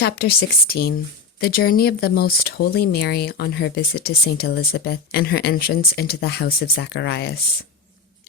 Chapter 16. The journey of the Most Holy Mary on her visit to St. Elizabeth and her entrance into the house of Zacharias.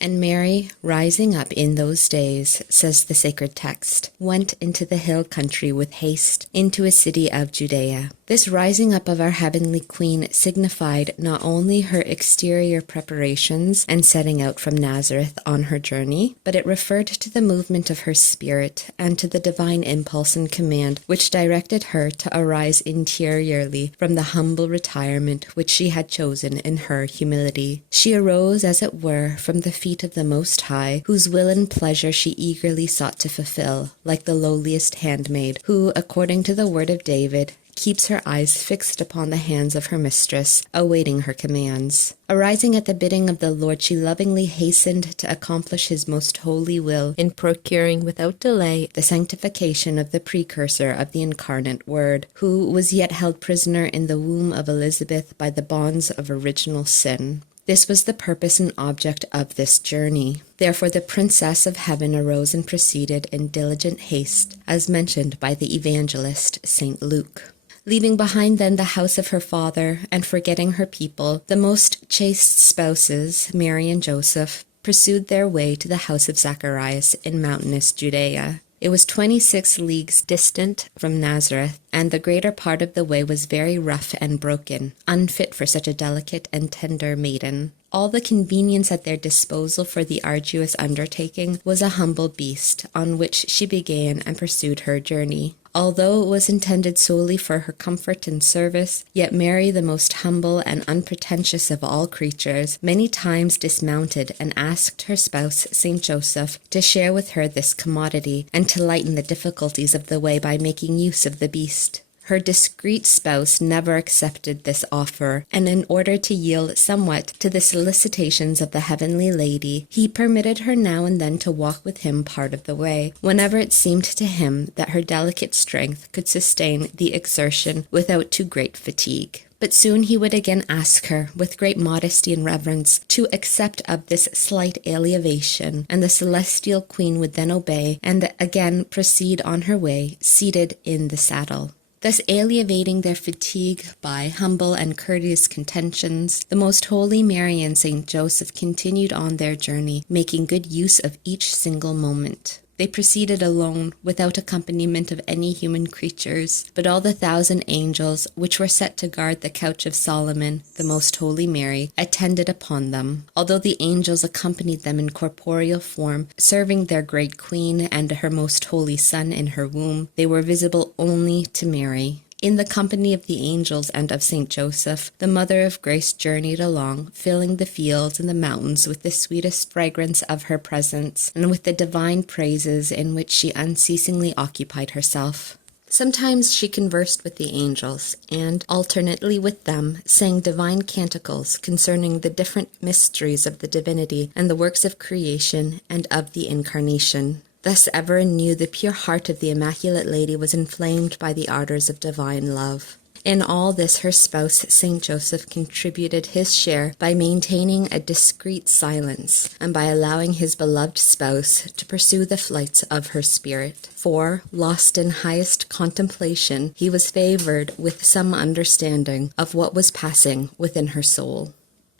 And Mary, rising up in those days, says the sacred text, went into the hill country with haste into a city of Judea. This rising up of our heavenly Queen signified not only her exterior preparations and setting out from Nazareth on her journey, but it referred to the movement of her spirit and to the divine impulse and command which directed her to arise interiorly from the humble retirement which she had chosen in her humility. She arose, as it were, from the feet of the Most High, whose will and pleasure she eagerly sought to fulfill, like the lowliest handmaid, who, according to the word of David, keeps her eyes fixed upon the hands of her mistress, awaiting her commands. Arising at the bidding of the Lord, she lovingly hastened to accomplish his most holy will in procuring without delay the sanctification of the precursor of the incarnate Word, who was yet held prisoner in the womb of Elizabeth by the bonds of original sin. This was the purpose and object of this journey. Therefore the Princess of Heaven arose and proceeded in diligent haste, as mentioned by the evangelist St. Luke. Leaving behind then the house of her father, and forgetting her people, the most chaste spouses, Mary and Joseph, pursued their way to the house of Zacharias in mountainous Judea. It was 26 leagues distant from Nazareth, and the greater part of the way was very rough and broken, unfit for such a delicate and tender maiden. All the convenience at their disposal for the arduous undertaking was a humble beast, on which she began and pursued her journey. Although it was intended solely for her comfort and service, yet Mary, the most humble and unpretentious of all creatures, many times dismounted and asked her spouse, St. Joseph, to share with her this commodity, and to lighten the difficulties of the way by making use of the beast. Her discreet spouse never accepted this offer, and in order to yield somewhat to the solicitations of the heavenly lady, he permitted her now and then to walk with him part of the way, whenever it seemed to him that her delicate strength could sustain the exertion without too great fatigue. But soon he would again ask her, with great modesty and reverence, to accept of this slight alleviation, and the celestial queen would then obey, and again proceed on her way, seated in the saddle. Thus alleviating their fatigue by humble and courteous contentions, the Most Holy Mary and St. Joseph continued on their journey, making good use of each single moment. They proceeded alone, without accompaniment of any human creatures, but all the 1,000 angels, which were set to guard the couch of Solomon, the Most Holy Mary, attended upon them. Although the angels accompanied them in corporeal form, serving their great Queen and her Most Holy Son in her womb, they were visible only to Mary. In the company of the angels and of St. Joseph, the Mother of Grace journeyed along, filling the fields and the mountains with the sweetest fragrance of her presence, and with the divine praises in which she unceasingly occupied herself. Sometimes she conversed with the angels, and, alternately with them, sang divine canticles concerning the different mysteries of the divinity and the works of creation and of the Incarnation. Thus ever anew the pure heart of the Immaculate Lady was inflamed by the ardors of divine love. In all this her spouse, St. Joseph, contributed his share by maintaining a discreet silence, and by allowing his beloved spouse to pursue the flights of her spirit. For, lost in highest contemplation, he was favored with some understanding of what was passing within her soul.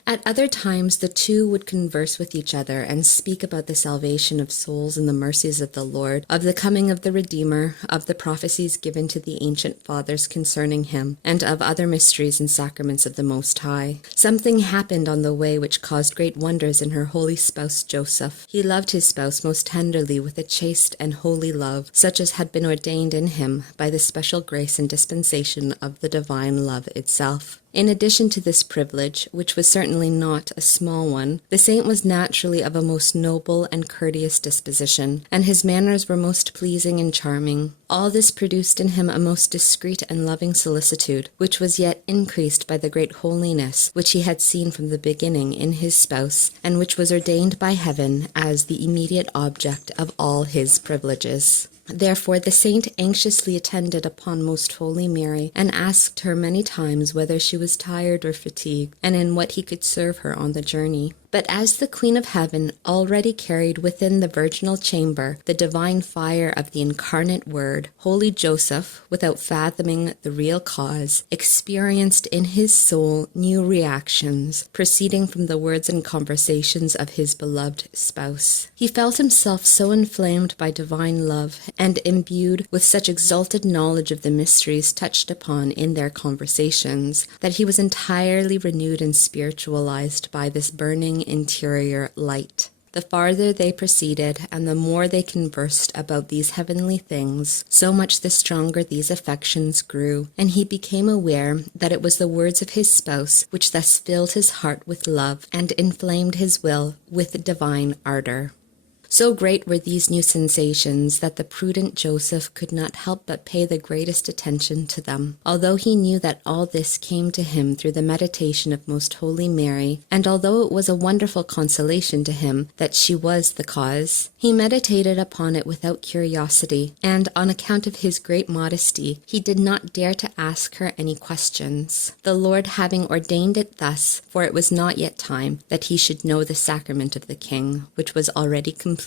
At other times the two would converse with each other and speak about the salvation of souls and the mercies of the Lord, of the coming of the Redeemer, of the prophecies given to the ancient fathers concerning him, and of other mysteries and sacraments of the Most High. Something happened on the way which caused great wonders in her holy spouse Joseph. He loved his spouse most tenderly with a chaste and holy love, such as had been ordained in him by the special grace and dispensation of the divine love itself. In addition to this privilege, which was certainly not a small one, the saint was naturally of a most noble and courteous disposition, and his manners were most pleasing and charming. All this produced in him a most discreet and loving solicitude, which was yet increased by the great holiness which he had seen from the beginning in his spouse, and which was ordained by heaven as the immediate object of all his privileges. Therefore the saint anxiously attended upon Most Holy Mary, and asked her many times whether she was tired or fatigued, and in what he could serve her on the journey. But as the Queen of Heaven already carried within the virginal chamber the divine fire of the incarnate Word, holy Joseph, without fathoming the real cause, experienced in his soul new reactions, proceeding from the words and conversations of his beloved spouse. He felt himself so inflamed by divine love, and imbued with such exalted knowledge of the mysteries touched upon in their conversations, that he was entirely renewed and spiritualized by this burning interior light. The farther they proceeded, and the more they conversed about these heavenly things, so much the stronger these affections grew, and he became aware that it was the words of his spouse which thus filled his heart with love and inflamed his will with divine ardor. So great were these new sensations that the prudent Joseph could not help but pay the greatest attention to them, although he knew that all this came to him through the meditation of Most Holy Mary, and although it was a wonderful consolation to him that she was the cause, he meditated upon it without curiosity, and on account of his great modesty, he did not dare to ask her any questions, the Lord having ordained it thus, for it was not yet time that he should know the sacrament of the King, which was already completed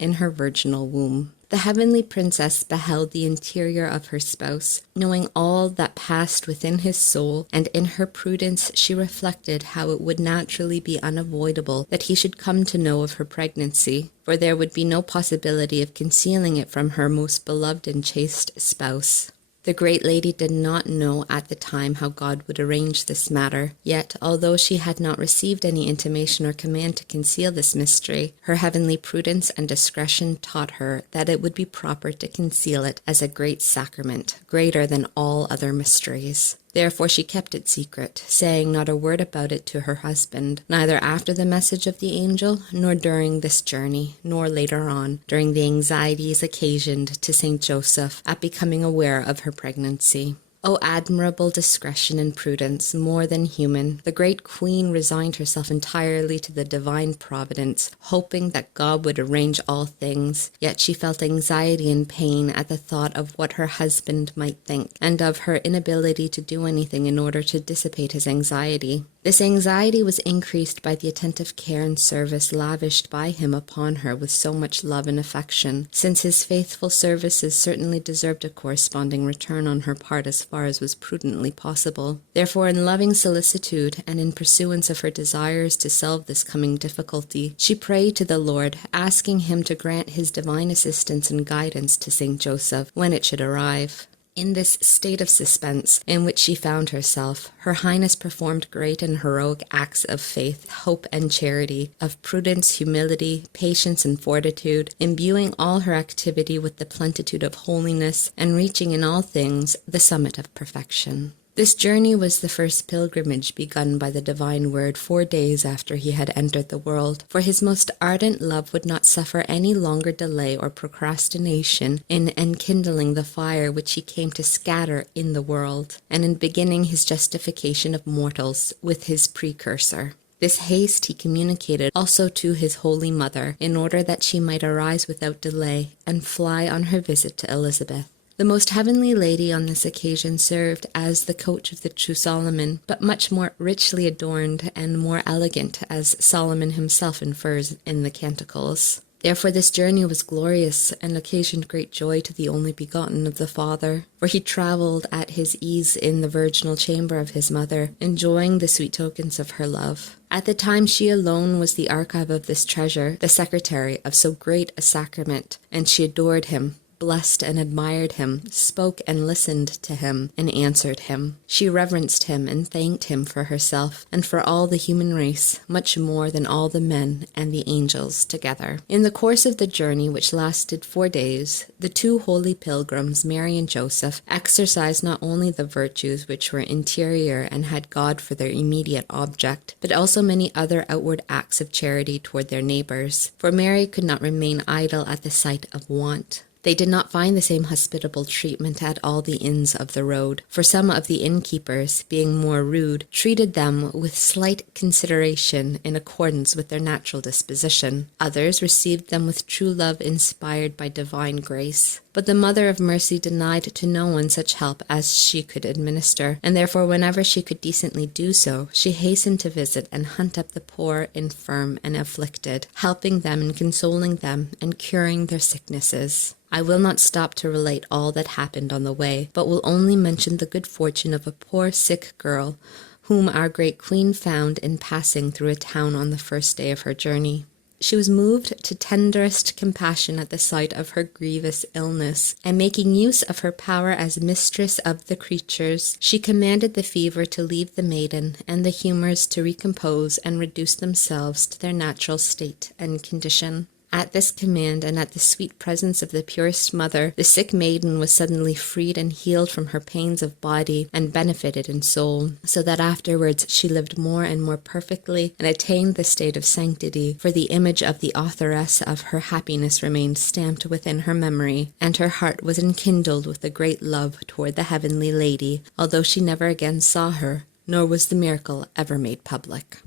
in her virginal womb. The heavenly princess beheld the interior of her spouse, knowing all that passed within his soul, and in her prudence she reflected how it would naturally be unavoidable that he should come to know of her pregnancy, for there would be no possibility of concealing it from her most beloved and chaste spouse. The great lady did not know at the time how God would arrange this matter, yet, although she had not received any intimation or command to conceal this mystery, her heavenly prudence and discretion taught her that it would be proper to conceal it as a great sacrament, greater than all other mysteries. Therefore she kept it secret, saying not a word about it to her husband, neither after the message of the angel, nor during this journey, nor later on, during the anxieties occasioned to Saint Joseph at becoming aware of her pregnancy. O admirable discretion and prudence, more than human, the great queen resigned herself entirely to the divine providence, hoping that God would arrange all things, yet she felt anxiety and pain at the thought of what her husband might think, and of her inability to do anything in order to dissipate his anxiety. This anxiety was increased by the attentive care and service lavished by him upon her with so much love and affection, since his faithful services certainly deserved a corresponding return on her part as far as was prudently possible. Therefore, in loving solicitude, and in pursuance of her desires to solve this coming difficulty, she prayed to the Lord, asking him to grant his divine assistance and guidance to Saint Joseph when it should arrive. In this state of suspense in which she found herself, Her Highness performed great and heroic acts of faith, hope, and charity, of prudence, humility, patience, and fortitude, imbuing all her activity with the plenitude of holiness, and reaching in all things the summit of perfection. This journey was the first pilgrimage begun by the divine Word 4 days after he had entered the world, for his most ardent love would not suffer any longer delay or procrastination in enkindling the fire which he came to scatter in the world, and in beginning his justification of mortals with his precursor. This haste he communicated also to his Holy Mother, in order that she might arise without delay and fly on her visit to Elizabeth. The most heavenly lady on this occasion served as the coach of the true Solomon, but much more richly adorned and more elegant, as Solomon himself infers in the Canticles. Therefore this journey was glorious, and occasioned great joy to the only begotten of the Father, for he travelled at his ease in the virginal chamber of his mother, enjoying the sweet tokens of her love. At the time she alone was the archive of this treasure, the secretary of so great a sacrament, and she adored him, blessed and admired him, spoke and listened to him, and answered him. She reverenced him and thanked him for herself, and for all the human race, much more than all the men and the angels together. In the course of the journey, which lasted 4 days, the two holy pilgrims, Mary and Joseph, exercised not only the virtues which were interior and had God for their immediate object, but also many other outward acts of charity toward their neighbors, for Mary could not remain idle at the sight of want. They did not find the same hospitable treatment at all the inns of the road, for some of the innkeepers, being more rude, treated them with slight consideration in accordance with their natural disposition. Others received them with true love inspired by divine grace. But the Mother of Mercy denied to no one such help as she could administer, and therefore whenever she could decently do so, she hastened to visit and hunt up the poor, infirm, and afflicted, helping them and consoling them and curing their sicknesses. I will not stop to relate all that happened on the way, but will only mention the good fortune of a poor sick girl, whom our great queen found in passing through a town on the first day of her journey. She was moved to tenderest compassion at the sight of her grievous illness, and making use of her power as mistress of the creatures, she commanded the fever to leave the maiden, and the humours to recompose and reduce themselves to their natural state and condition. At this command, and at the sweet presence of the purest mother, the sick maiden was suddenly freed and healed from her pains of body, and benefited in soul, so that afterwards she lived more and more perfectly, and attained the state of sanctity, for the image of the authoress of her happiness remained stamped within her memory, and her heart was enkindled with a great love toward the heavenly lady, although she never again saw her, nor was the miracle ever made public.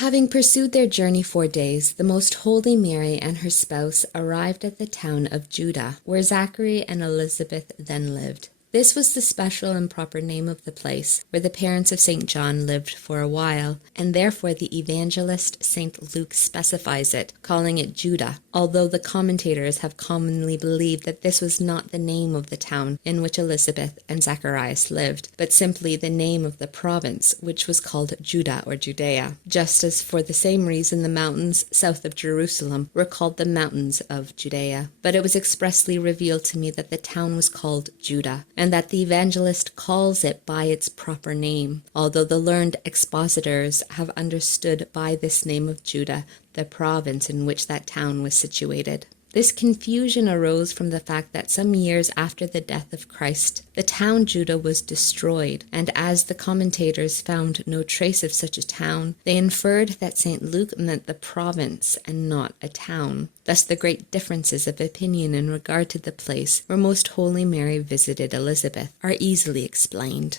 Having pursued their journey 4 days, the Most Holy Mary and her spouse arrived at the town of Judah, where Zachary and Elizabeth then lived. This was the special and proper name of the place, where the parents of St. John lived for a while, and therefore the evangelist St. Luke specifies it, calling it Judah, although the commentators have commonly believed that this was not the name of the town in which Elizabeth and Zacharias lived, but simply the name of the province, which was called Judah or Judea, just as for the same reason the mountains south of Jerusalem were called the mountains of Judea. But it was expressly revealed to me that the town was called Judah, and that the evangelist calls it by its proper name, although the learned expositors have understood by this name of Judah the province in which that town was situated. This confusion arose from the fact that some years after the death of Christ, the town Judah was destroyed, and as the commentators found no trace of such a town, they inferred that St. Luke meant the province and not a town. Thus the great differences of opinion in regard to the place where Most Holy Mary visited Elizabeth are easily explained.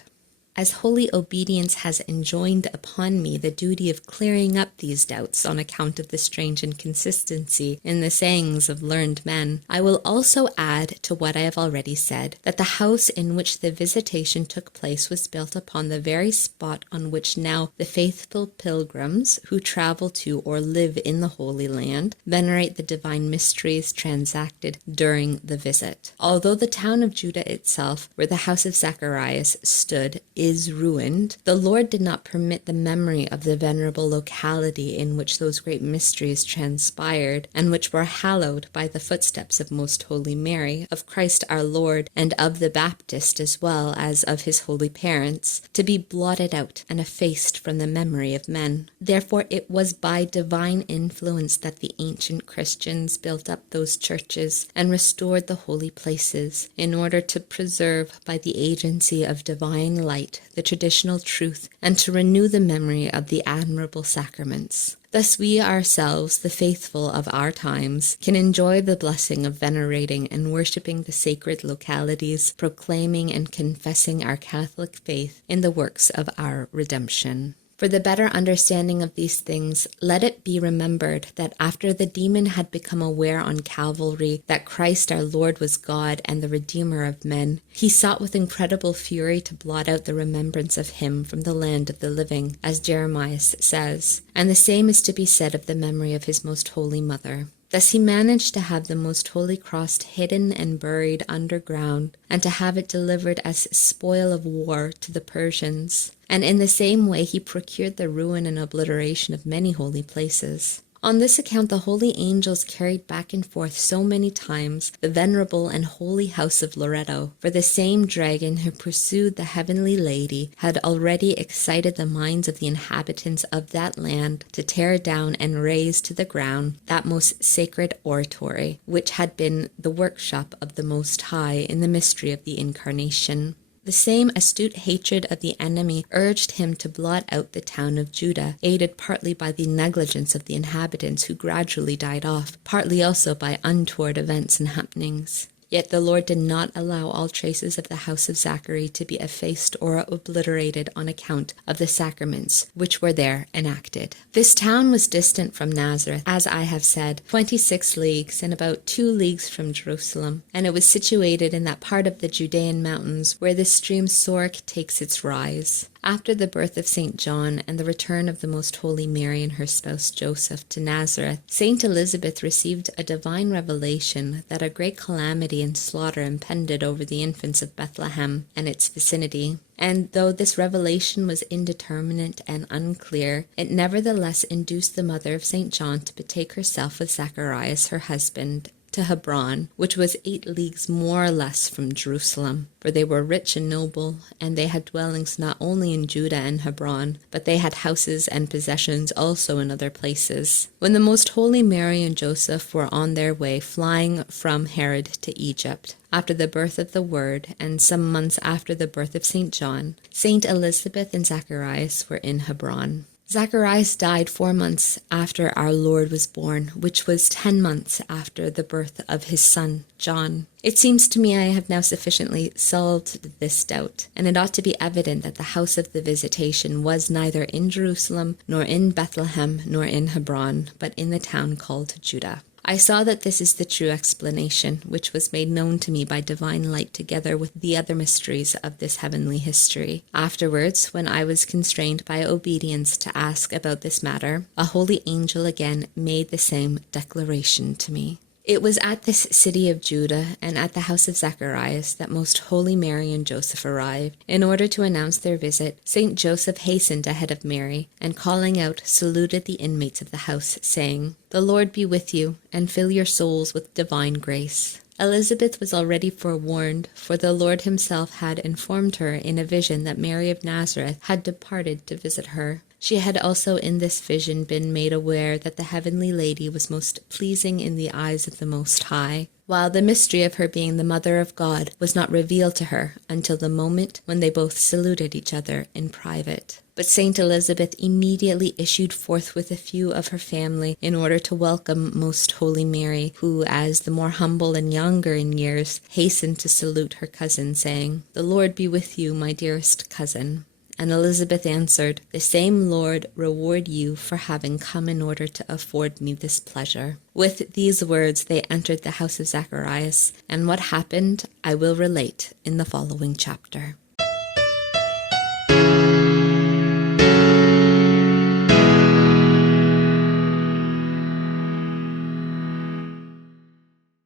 As holy obedience has enjoined upon me the duty of clearing up these doubts on account of the strange inconsistency in the sayings of learned men, I will also add to what I have already said, that the house in which the visitation took place was built upon the very spot on which now the faithful pilgrims who travel to or live in the Holy Land venerate the divine mysteries transacted during the visit. Although the town of Judah itself, where the house of Zacharias stood, is ruined, the Lord did not permit the memory of the venerable locality in which those great mysteries transpired, and which were hallowed by the footsteps of Most Holy Mary, of Christ our Lord, and of the Baptist as well as of his holy parents, to be blotted out and effaced from the memory of men. Therefore it was by divine influence that the ancient Christians built up those churches and restored the holy places, in order to preserve by the agency of divine light the traditional truth, and to renew the memory of the admirable sacraments. Thus we ourselves, the faithful of our times, can enjoy the blessing of venerating and worshipping the sacred localities, proclaiming and confessing our Catholic faith in the works of our redemption. For the better understanding of these things, let it be remembered that after the demon had become aware on Calvary that Christ our Lord was God and the Redeemer of men, he sought with incredible fury to blot out the remembrance of him from the land of the living, as Jeremiah says, and the same is to be said of the memory of his most holy mother. Thus he managed to have the Most Holy Cross hidden and buried underground, and to have it delivered as spoil of war to the Persians. And in the same way he procured the ruin and obliteration of many holy places. On this account the holy angels carried back and forth so many times the venerable and holy house of Loretto, for the same dragon who pursued the heavenly lady had already excited the minds of the inhabitants of that land to tear down and raze to the ground that most sacred oratory, which had been the workshop of the Most High in the mystery of the Incarnation. The same astute hatred of the enemy urged him to blot out the town of Judah, aided partly by the negligence of the inhabitants who gradually died off, partly also by untoward events and happenings. Yet the Lord did not allow all traces of the house of Zachary to be effaced or obliterated on account of the sacraments which were there enacted. This town was distant from Nazareth, as I have said, 26 leagues, and about 2 leagues from Jerusalem, and it was situated in that part of the Judean mountains where the stream Sorek takes its rise. After the birth of St. John and the return of the Most Holy Mary and her spouse Joseph to Nazareth, St. Elizabeth received a divine revelation that a great calamity and slaughter impended over the infants of Bethlehem and its vicinity. And though this revelation was indeterminate and unclear, it nevertheless induced the mother of St. John to betake herself with Zacharias, her husband, to Hebron, which was 8 leagues more or less from Jerusalem, for they were rich and noble, and they had dwellings not only in Judah and Hebron, but they had houses and possessions also in other places. When the Most Holy Mary and Joseph were on their way flying from Herod to Egypt, after the birth of the Word, and some months after the birth of St. John, St. Elizabeth and Zacharias were in Hebron. Zacharias died 4 months after our Lord was born, which was 10 months after the birth of his son, John. It seems to me I have now sufficiently solved this doubt, and it ought to be evident that the house of the Visitation was neither in Jerusalem, nor in Bethlehem, nor in Hebron, but in the town called Judah. I saw that this is the true explanation, which was made known to me by divine light together with the other mysteries of this heavenly history. Afterwards, when I was constrained by obedience to ask about this matter, a holy angel again made the same declaration to me. It was at this city of Judah and at the house of Zacharias that Most Holy Mary and Joseph arrived. In order to announce their visit, St. Joseph hastened ahead of Mary, and calling out, saluted the inmates of the house, saying, "The Lord be with you, and fill your souls with divine grace." Elizabeth was already forewarned, for the Lord himself had informed her in a vision that Mary of Nazareth had departed to visit her. She had also in this vision been made aware that the heavenly lady was most pleasing in the eyes of the Most High, while the mystery of her being the Mother of God was not revealed to her until the moment when they both saluted each other in private. But Saint Elizabeth immediately issued forth with a few of her family in order to welcome Most Holy Mary, who, as the more humble and younger in years, hastened to salute her cousin, saying, "The Lord be with you, my dearest cousin." And Elizabeth answered, "The same Lord reward you for having come in order to afford me this pleasure." With these words they entered the house of Zacharias, and what happened I will relate in the following chapter.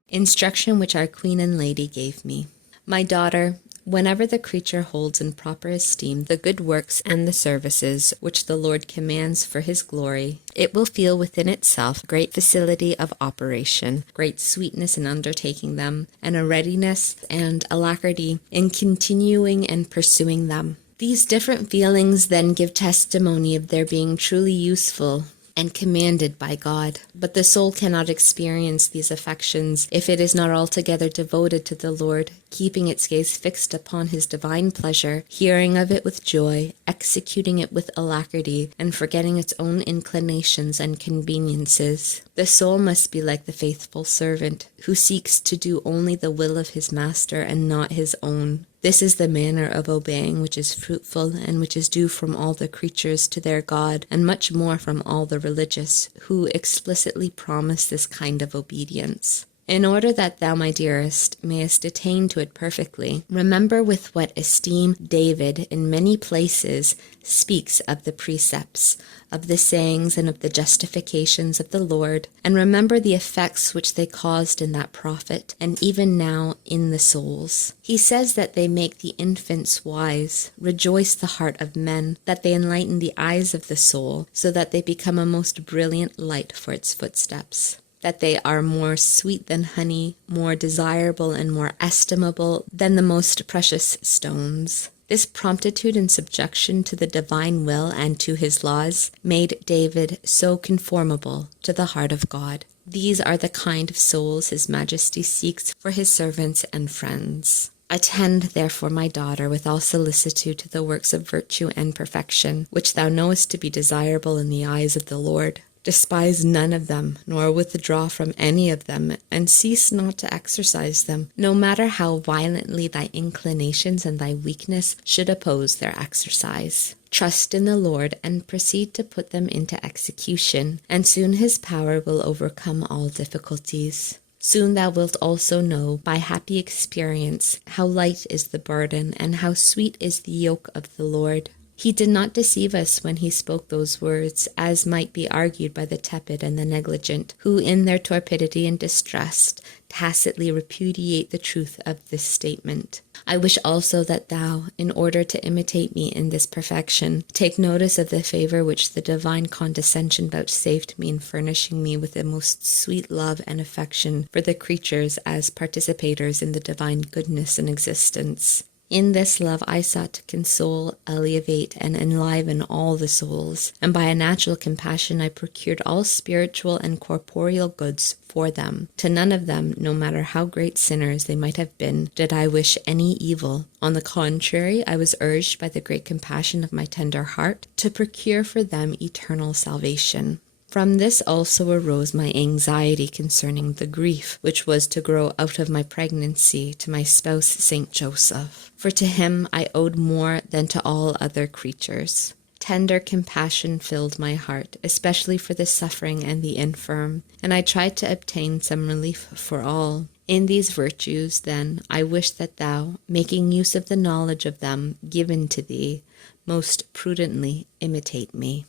Instruction which our Queen and Lady gave me. My daughter, whenever the creature holds in proper esteem the good works and the services which the Lord commands for his glory, it will feel within itself great facility of operation, great sweetness in undertaking them, and a readiness and alacrity in continuing and pursuing them. These different feelings then give testimony of their being truly useful and commanded by God. But the soul cannot experience these affections if it is not altogether devoted to the Lord, keeping its gaze fixed upon his divine pleasure, hearing of it with joy, executing it with alacrity, and forgetting its own inclinations and conveniences. The soul must be like the faithful servant, who seeks to do only the will of his master and not his own. This is the manner of obeying which is fruitful and which is due from all the creatures to their God, and much more from all the religious, who explicitly promise this kind of obedience. In order that thou, my dearest, mayest attain to it perfectly, remember with what esteem David in many places speaks of the precepts, of the sayings, and of the justifications of the Lord, and remember the effects which they caused in that prophet, and even now in the souls. He says that they make the infants wise, rejoice the heart of men, that they enlighten the eyes of the soul, so that they become a most brilliant light for its footsteps, that they are more sweet than honey, more desirable and more estimable than the most precious stones. This promptitude and subjection to the divine will and to his laws made David so conformable to the heart of God. These are the kind of souls his majesty seeks for his servants and friends. Attend, therefore, my daughter, with all solicitude to the works of virtue and perfection, which thou knowest to be desirable in the eyes of the Lord. Despise none of them, nor withdraw from any of them, and cease not to exercise them, no matter how violently thy inclinations and thy weakness should oppose their exercise. Trust in the Lord, and proceed to put them into execution, and soon his power will overcome all difficulties. Soon thou wilt also know by happy experience how light is the burden, and how sweet is the yoke of the Lord. He did not deceive us when he spoke those words, as might be argued by the tepid and the negligent, who in their torpidity and distrust tacitly repudiate the truth of this statement. I wish also that thou, in order to imitate me in this perfection, take notice of the favor which the divine condescension vouchsafed me in furnishing me with the most sweet love and affection for the creatures as participators in the divine goodness and existence. In this love I sought to console, alleviate, and enliven all the souls, and by a natural compassion I procured all spiritual and corporeal goods for them. To none of them, no matter how great sinners they might have been, did I wish any evil. On the contrary, I was urged by the great compassion of my tender heart to procure for them eternal salvation. From this also arose my anxiety concerning the grief which was to grow out of my pregnancy to my spouse Saint Joseph. For to him I owed more than to all other creatures. Tender compassion filled my heart, especially for the suffering and the infirm, and I tried to obtain some relief for all. In these virtues, then, I wish that thou, making use of the knowledge of them given to thee, most prudently imitate me.